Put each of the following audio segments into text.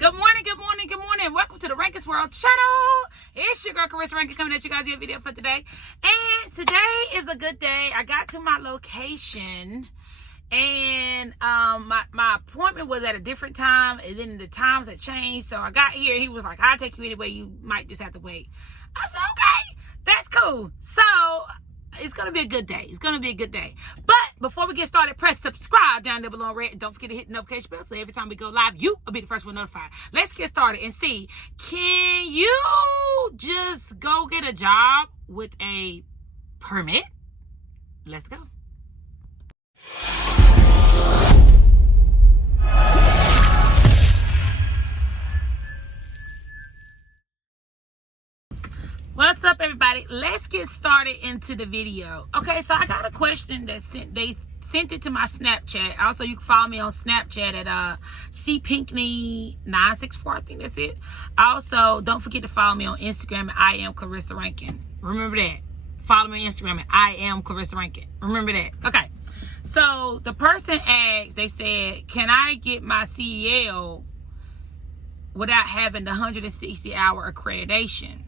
Good morning, good morning, good morning. Welcome to the Rankins World channel. It's your girl, Carissa Rankins, coming at you guys with a video for today. And today is a good day. I got to my location and my appointment was at a different time, and then the times had changed. So I got here, he was like, I'll take you anyway, you might just have to wait. I said, okay, that's cool. So it's gonna be a good day. It's gonna be a good day. But before we get started, press subscribe down there below in red. And don't forget to hit the notification bell so every time we go live, you will be the first one notified. Let's get started and see, can you just go get a job with a permit? Let's go. What's up, everybody? Let's get started into the video. Okay, so I got a question that they sent it to my Snapchat. Also, you can follow me on Snapchat at cpinkney964. I think that's it. Also, don't forget to follow me on Instagram at I am Clarissa Rankin. Remember that. Follow me on Instagram at I am Clarissa Rankin. Remember that. Okay. So the person asked, they said, can I get my CDL without having the 160-hour accreditation?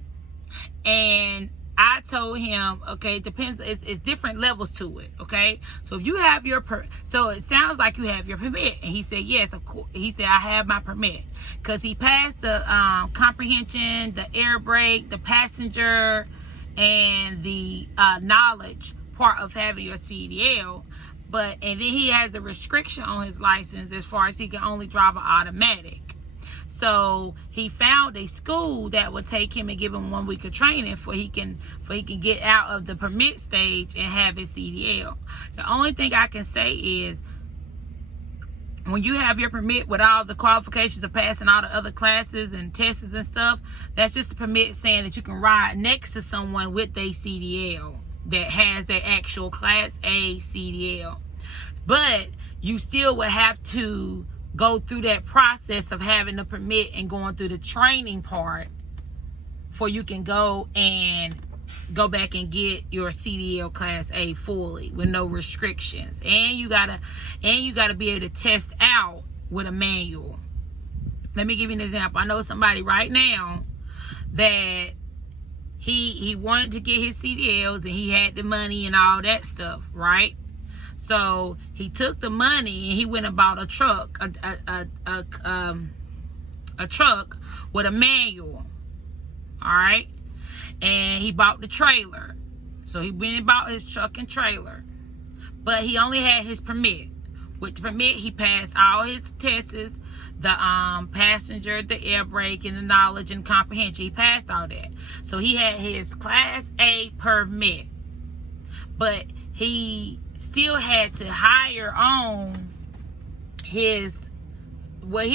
And I told him, okay, it depends. It's different levels to it. Okay, so if you have your so it sounds like you have your permit, and he said yes, of course. He said I have my permit because he passed the comprehension, the air brake, the passenger, and the knowledge part of having your CDL. And then he has a restriction on his license as far as he can only drive an automatic. So he found a school that would take him and give him 1 week of training for he can get out of the permit stage and have his CDL. The only thing I can say is, when you have your permit with all the qualifications of passing all the other classes and tests and stuff, that's just a permit saying that you can ride next to someone with a CDL that has their actual Class A CDL. But you still would have to go through that process of having the permit and going through the training part before you can go back and get your CDL Class A fully with no restrictions. And you gotta be able to test out with a manual. Let me give you an example. I know somebody right now that he wanted to get his CDLs and he had the money and all that stuff, right? So he took the money and he went and bought a truck, a truck with a manual. All right. And he bought the trailer. So he went and bought his truck and trailer. But he only had his permit. With the permit, he passed all his tests, the passenger, the air brake, and the knowledge and comprehension. He passed all that. So he had his Class A permit. But he still had to hire on he had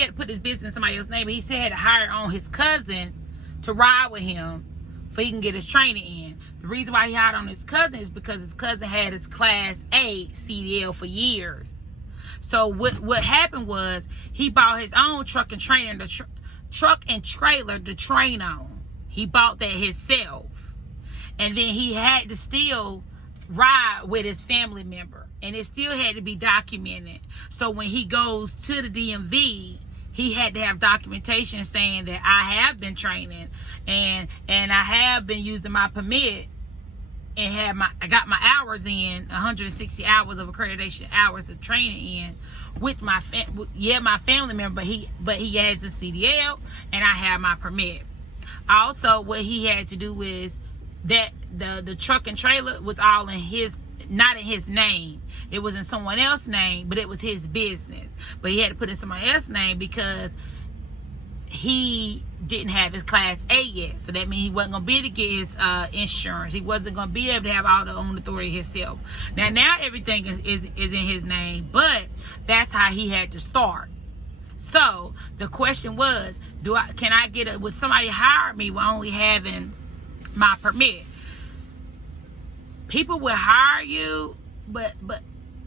to put his business in somebody else's name, but he still had to hire on his cousin to ride with him so he can get his training in. The reason why he hired on his cousin is because his cousin had his Class A CDL for years. So what happened was he bought his own truck and trailer, truck and trailer to train on. He bought that himself. And then he had to still ride with his family member, and it still had to be documented. So when he goes to the DMV, he had to have documentation saying that I have been training and I have been using my permit and I got my hours in, 160 hours of accreditation hours of training in with my family member, but he has a CDL and I have my permit. Also, what he had to do is that the truck and trailer was all in not in his name. It was in someone else's name, but it was his business. But he had to put in someone else's name because he didn't have his Class A yet. So that means he wasn't going to be able to get his insurance. He wasn't going to be able to have all the own authority himself. Now everything is in his name, but that's how he had to start. So the question was, can I get would somebody hire me with only having my permit? People will hire you, but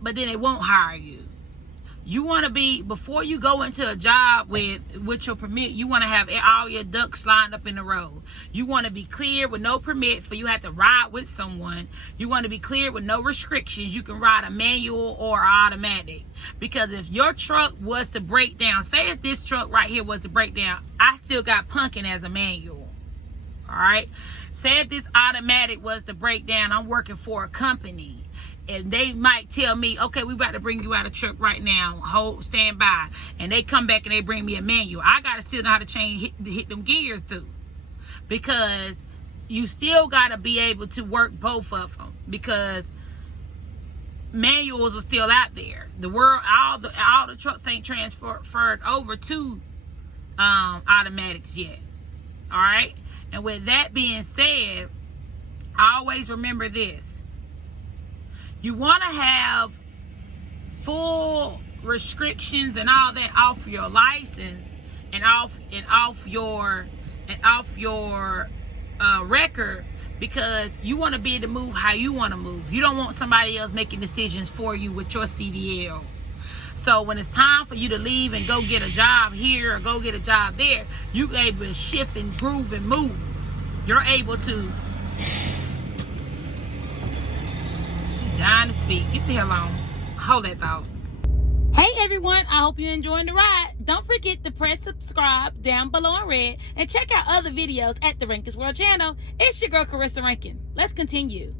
then they won't hire you. You want to be, before you go into a job with your permit, you want to have all your ducks lined up in a row. You want to be clear with no permit for you have to ride with someone. You want to be clear with no restrictions. You can ride a manual or automatic. Because if your truck was to break down, say if this truck right here was to break down, I still got punking as a manual. All right. Say if this automatic was to break down, I'm working for a company. And they might tell me, okay, we about to bring you out of truck right now. Stand by. And they come back and they bring me a manual. I got to still know how to hit them gears through. Because you still got to be able to work both of them. Because manuals are still out there. The world, all the trucks ain't transferred over to automatics yet. All right? And with that being said, always remember this. You want to have full restrictions and all that off your license and off your record, because you want to be able to move how you want to move. You don't want somebody else making decisions for you with your CDL. So when it's time for you to leave and go get a job here or go get a job there, you're able to shift and groove and move. You're able to. Dying to speak. Get the hell on. Hold that thought. Hey everyone, I hope you're enjoying the ride. Don't forget to press subscribe down below in red and check out other videos at the Rankins World channel. It's your girl Carissa Rankin. Let's continue.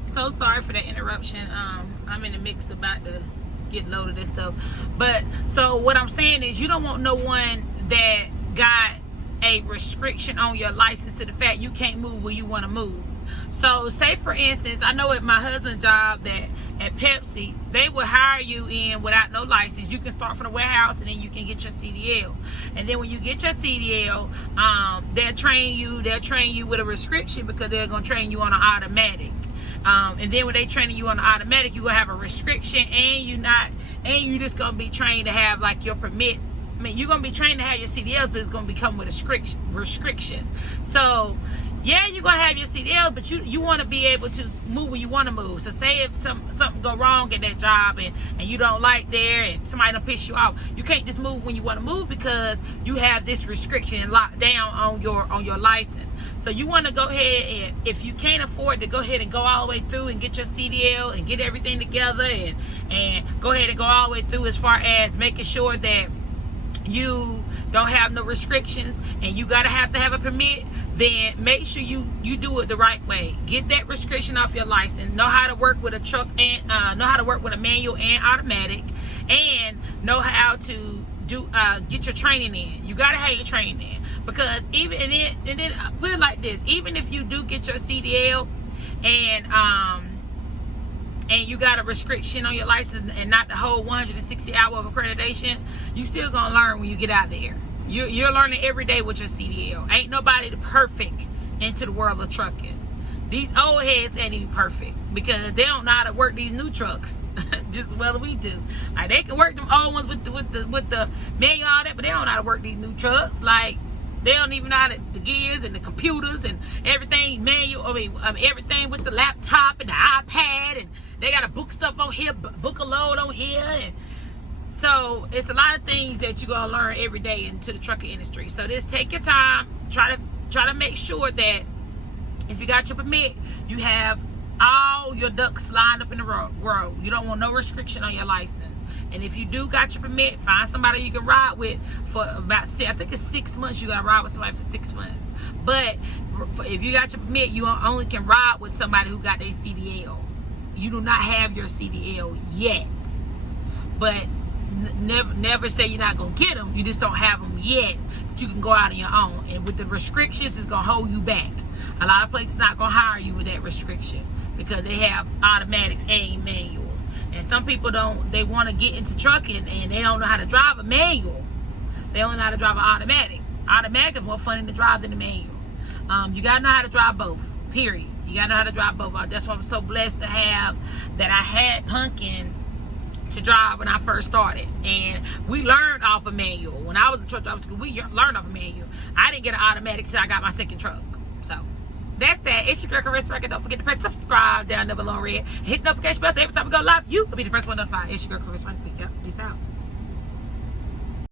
So sorry for that interruption. I'm in the mix about to get loaded and stuff. But so what I'm saying is, you don't want no one that got a restriction on your license to the fact you can't move where you want to move. So say for instance, I know at my husband's job that at Pepsi, they will hire you in without no license. You can start from the warehouse and then you can get your CDL. And then when you get your CDL, they'll train you with a restriction, because they're going to train you on an automatic. And then when they training you on the automatic, you're going to have a restriction, and you just going to be trained to have like your permit. I mean, you're going to be trained to have your CDLs, but it's going to become with a restriction. So yeah, you're going to have your CDL, but you want to be able to move where you want to move. So say if something go wrong at that job and you don't like there and somebody don't piss you off, you can't just move when you want to move, because you have this restriction locked down on your license. So you want to go ahead, and if you can't afford to go ahead and go all the way through and get your CDL and get everything together and go ahead and go all the way through as far as making sure that you don't have no restrictions and you gotta have to have a permit, then make sure you do it the right way. Get that restriction off your license. Know how to work with a truck and know how to work with a manual and automatic, and know how to do get your training in. You gotta have your training in, because even and then put it like this: even if you do get your CDL and you got a restriction on your license and not the whole 160 hour of accreditation, you still gonna learn when you get out there. You're learning every day with your CDL. Ain't nobody perfect into the world of trucking. These old heads ain't even perfect, because they don't know how to work these new trucks just as well as we do. Like, they can work them old ones with the manual, all that, but they don't know how to work these new trucks. Like, they don't even know how to, the gears and the computers and everything manual. I mean, everything with the laptop and the iPad, and they got to book stuff on here, book a load on here, and so it's a lot of things that you're gonna learn every day into the trucking industry. So just take your time, try to make sure that if you got your permit, you have all your ducks lined up in the row. You don't want no restriction on your license. And if you do got your permit, find somebody you can ride with for about, I think it's 6 months. You gotta ride with somebody for 6 months. But if you got your permit, you only can ride with somebody who got their CDL. You do not have your CDL yet. But never say you're not gonna get them. You just don't have them yet, but you can go out on your own. And with the restrictions, it's gonna hold you back. A lot of places not gonna hire you with that restriction, because they have automatics and manuals. And some people they want to get into trucking and they don't know how to drive a manual. They only know how to drive an automatic. Automatic is more fun to drive than the manual. You gotta know how to drive both, period. You gotta know how to drive both. That's why I'm so blessed to have that. I had punking to drive when I first started, and we learned off a manual. When I was in truck driver school, we learned off a manual. I didn't get an automatic till I got my second truck. So That's that. It's your girl, Carissa Record. Don't forget to press subscribe down there below in red. Hit the notification bell so every time we go live, you will be the first one notified. It's your girl, Carissa Record. Peace out.